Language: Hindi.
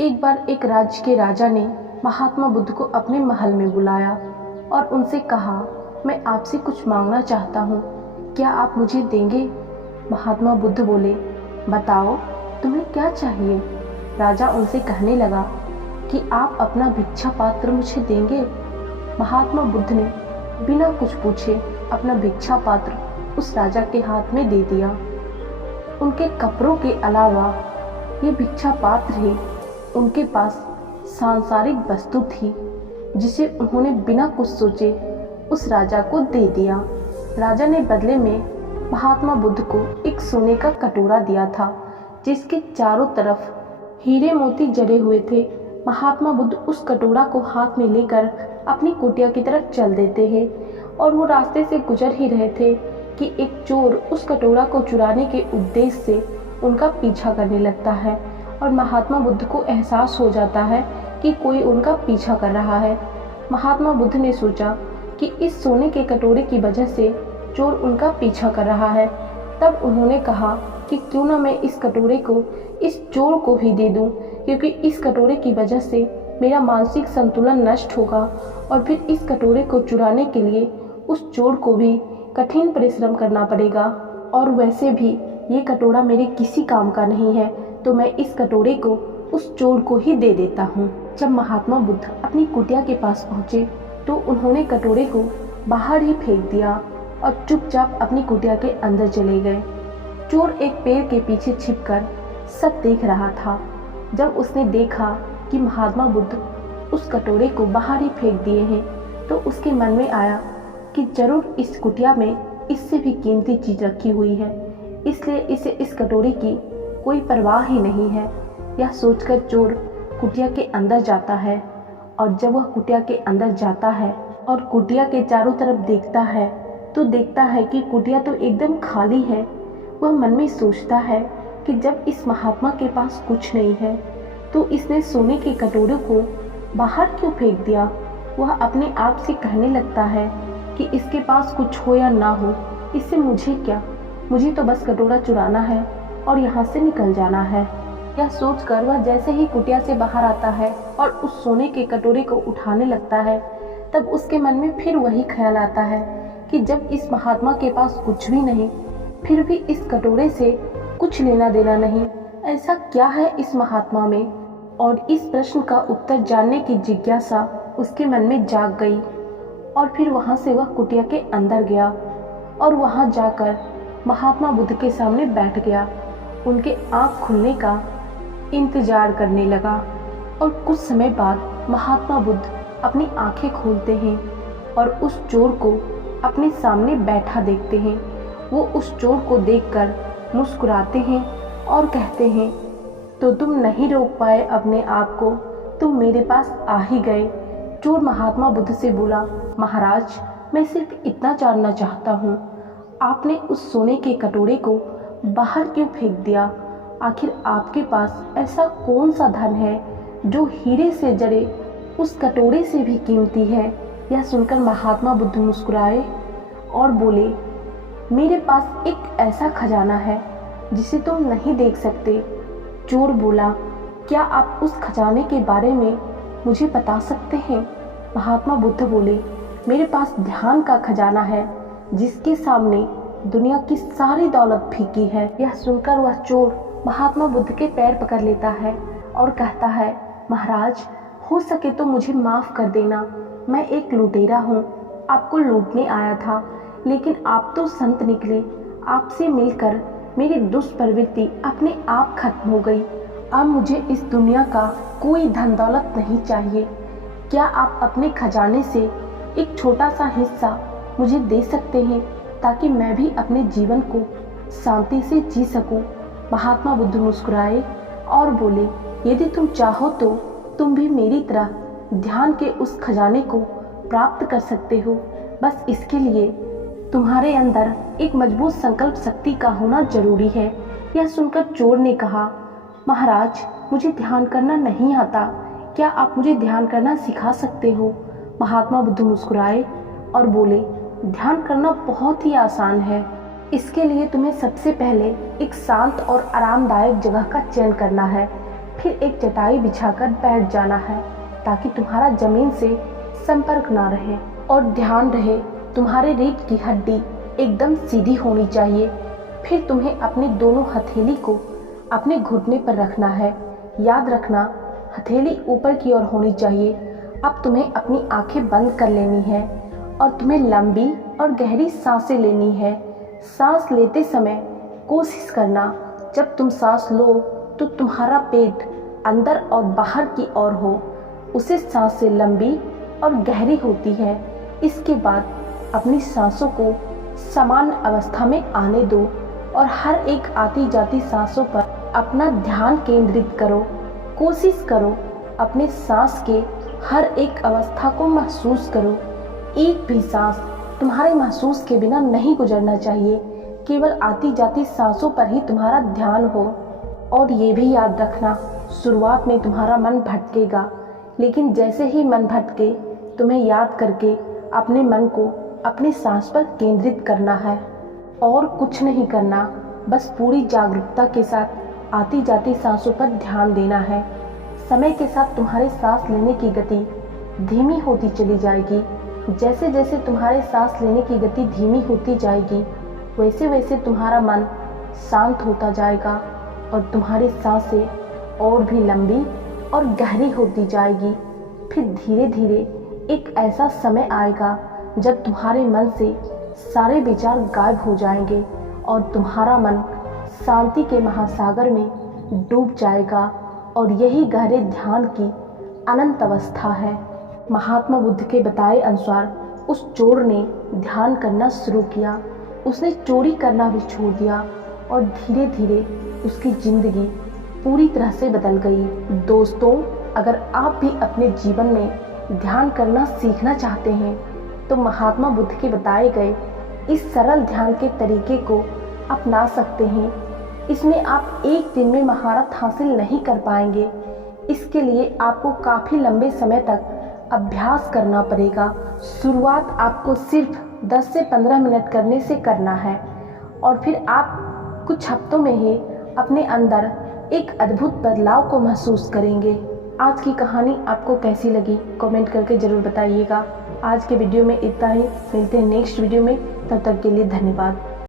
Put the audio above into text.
एक बार एक राज्य के राजा ने महात्मा बुद्ध को अपने महल में बुलाया और उनसे कहा, मैं आपसे कुछ मांगना चाहता हूँ, क्या आप मुझे देंगे? महात्मा बुद्ध बोले, बताओ तुम्हें क्या चाहिए? राजा उनसे कहने लगा कि आप अपना भिक्षा पात्र मुझे देंगे? महात्मा बुद्ध ने बिना कुछ पूछे अपना भिक्षा पात्र उस राजा के हाथ में दे दिया। उनके कपड़ों के अलावा ये भिक्षा पात्र ही उनके पास सांसारिक वस्तु थी, जिसे उन्होंने बिना कुछ सोचे उस राजा को दे दिया। राजा ने बदले में महात्मा बुद्ध को एक सोने का कटोरा दिया था, जिसके चारों तरफ हीरे मोती जड़े हुए थे। महात्मा बुद्ध उस कटोरा को हाथ में लेकर अपनी कुटिया की तरफ चल देते हैं और वो रास्ते से गुजर ही रहे थे कि एक चोर उस कटोरा को चुराने के उद्देश्य से उनका पीछा करने लगता है और महात्मा बुद्ध को एहसास हो जाता है कि कोई उनका पीछा कर रहा है। महात्मा बुद्ध ने सोचा कि इस सोने के कटोरे की वजह से चोर उनका पीछा कर रहा है। तब उन्होंने कहा कि क्यों ना मैं इस कटोरे को इस चोर को ही दे दूं, क्योंकि इस कटोरे की वजह से मेरा मानसिक संतुलन नष्ट होगा और फिर इस कटोरे को चुराने के लिए उस चोर को भी कठिन परिश्रम करना पड़ेगा, और वैसे भी ये कटोरा मेरे किसी काम का नहीं है, तो मैं इस कटोरे को उस चोर को ही दे देता हूँ। जब महात्मा बुद्ध अपनी कुटिया के पास पहुँचे तो उन्होंने कटोरे को बाहर ही फेंक दिया और चुपचाप अपनी कुटिया के अंदर चले गए। चोर एक पेड़ के पीछे छिपकर सब देख रहा था। जब उसने देखा कि महात्मा बुद्ध उस कटोरे को बाहर ही फेंक दिए हैं, तो उसके मन में आया कि जरूर इस कुटिया में इससे भी कीमती चीज रखी हुई है, इसलिए इसे इस कटोरे की कोई परवाह ही नहीं है। यह सोचकर चोर कुटिया के अंदर जाता है, और जब वह कुटिया के अंदर जाता है और कुटिया के चारों तरफ देखता है तो देखता है कि कुटिया तो एकदम खाली है। वह मन में सोचता है कि जब इस महात्मा के पास कुछ नहीं है तो इसने सोने के कटोरे को बाहर क्यों फेंक दिया। वह अपने आप से कहने लगता है कि इसके पास कुछ हो या ना हो, इससे मुझे क्या, मुझे तो बस कटोरा चुराना है और यहाँ से निकल जाना है। यह सोचकर वह जैसे ही कुटिया से बाहर आता है और उस सोने के कटोरे को उठाने लगता है, तब उसके मन में फिर वही ख्याल आता है कि जब इस महात्मा के पास कुछ भी नहीं, फिर भी इस कटोरे से कुछ लेना देना नहीं, ऐसा क्या है इस महात्मा में। और इस प्रश्न का उत्तर जानने की जिज्ञासा उसके मन में जाग गई, और फिर वहाँ से वह कुटिया के अंदर गया और वहाँ जाकर महात्मा बुद्ध के सामने बैठ गया। उनके आँख खुलने का इंतजार करने लगा, और कुछ समय बाद महात्मा बुद्ध अपनी आंखें खोलते हैं और उस चोर को अपने सामने बैठा देखते हैं। वो उस चोर को देखकर मुस्कुराते हैं और कहते हैं, तो तुम नहीं रोक पाए अपने आप को, तुम मेरे पास आ ही गए। चोर महात्मा बुद्ध से बोला, महाराज, मैं सिर्फ इतना जानना चाहता हूँ, आपने उस सोने के कटोरे को बाहर क्यों फेंक दिया? आखिर आपके पास ऐसा कौन सा धन है जो हीरे से जड़े उस कटोरे से भी कीमती है? यह सुनकर महात्मा बुद्ध मुस्कुराए और बोले, मेरे पास एक ऐसा खजाना है जिसे तुम नहीं देख सकते। चोर बोला, क्या आप उस खजाने के बारे में मुझे बता सकते हैं? महात्मा बुद्ध बोले, मेरे पास ध्यान का खजाना है, जिसके सामने दुनिया की सारी दौलत फीकी है। यह सुनकर वह चोर महात्मा बुद्ध के पैर पकड़ लेता है और कहता है, महाराज, हो सके तो मुझे माफ़ कर देना, मैं एक लुटेरा हूँ, आपको लूटने आया था, लेकिन आप तो संत निकले। आपसे मिलकर मेरी दुष्प्रवृत्ति अपने आप खत्म हो गई। अब मुझे इस दुनिया का कोई धन दौलत नहीं चाहिए। क्या आप अपने खजाने से एक छोटा सा हिस्सा मुझे दे सकते हैं, ताकि मैं भी अपने जीवन को शांति से जी सकूं? महात्मा बुद्ध मुस्कुराए और बोले, यदि तुम चाहो तो तुम भी मेरी तरह ध्यान के उस खजाने को प्राप्त कर सकते हो। बस इसके लिए तुम्हारे अंदर एक मजबूत संकल्प शक्ति का होना जरूरी है। यह सुनकर चोर ने कहा, महाराज, मुझे ध्यान करना नहीं आता, क्या आप मुझे ध्यान करना सिखा सकते हो? महात्मा बुद्ध मुस्कुराए और बोले, ध्यान करना बहुत ही आसान है। इसके लिए तुम्हें सबसे पहले एक शांत और आरामदायक जगह का चयन करना है। फिर एक चटाई बिछाकर बैठ जाना है ताकि तुम्हारा जमीन से संपर्क ना रहे। और ध्यान रहे तुम्हारे रीढ़ की हड्डी एकदम सीधी होनी चाहिए। फिर तुम्हें अपनी दोनों हथेली को अपने घुटने पर रखना है। याद रखना हथेली ऊपर की ओर होनी चाहिए। अब तुम्हें अपनी आंखें बंद कर लेनी है और तुम्हें लंबी और गहरी सांसें लेनी है। सांस लेते समय कोशिश करना जब तुम सांस लो तो तुम्हारा पेट अंदर और बाहर की ओर हो। उसे सांसें लंबी और गहरी होती है। इसके बाद अपनी सांसों को समान अवस्था में आने दो और हर एक आती जाती सांसों पर अपना ध्यान केंद्रित करो। कोशिश करो अपने सांस के हर एक अवस्था को महसूस करो। एक भी सांस तुम्हारे महसूस के बिना नहीं गुजरना चाहिए। केवल आती जाती सांसों पर ही तुम्हारा ध्यान हो। और ये भी याद रखना, शुरुआत में तुम्हारा मन भटकेगा, लेकिन जैसे ही मन भटके तुम्हें याद करके अपने मन को अपनी सांस पर केंद्रित करना है और कुछ नहीं करना। बस पूरी जागरूकता के साथ आती जाती सांसों पर ध्यान देना है। समय के साथ तुम्हारे सांस लेने की गति धीमी होती चली जाएगी। जैसे जैसे तुम्हारे सांस लेने की गति धीमी होती जाएगी वैसे वैसे तुम्हारा मन शांत होता जाएगा और तुम्हारी सांसें और भी लंबी और गहरी होती जाएगी। फिर धीरे धीरे एक ऐसा समय आएगा जब तुम्हारे मन से सारे विचार गायब हो जाएंगे और तुम्हारा मन शांति के महासागर में डूब जाएगा। और यही गहरे ध्यान की अनंत अवस्था है। महात्मा बुद्ध के बताए अनुसार उस चोर ने ध्यान करना शुरू किया। उसने चोरी करना भी छोड़ दिया और धीरे धीरे उसकी जिंदगी पूरी तरह से बदल गई। दोस्तों, अगर आप भी अपने जीवन में ध्यान करना सीखना चाहते हैं तो महात्मा बुद्ध के बताए गए इस सरल ध्यान के तरीके को अपना सकते हैं। इसमें आप एक दिन में महारत हासिल नहीं कर पाएंगे। इसके लिए आपको काफ़ी लंबे समय तक अभ्यास करना पड़ेगा। शुरुआत आपको सिर्फ 10 से 15 मिनट करने से करना है और फिर आप कुछ हफ्तों में ही अपने अंदर एक अद्भुत बदलाव को महसूस करेंगे। आज की कहानी आपको कैसी लगी कमेंट करके ज़रूर बताइएगा। आज के वीडियो में इतना ही। मिलते हैं नेक्स्ट वीडियो में। तब तक के लिए धन्यवाद।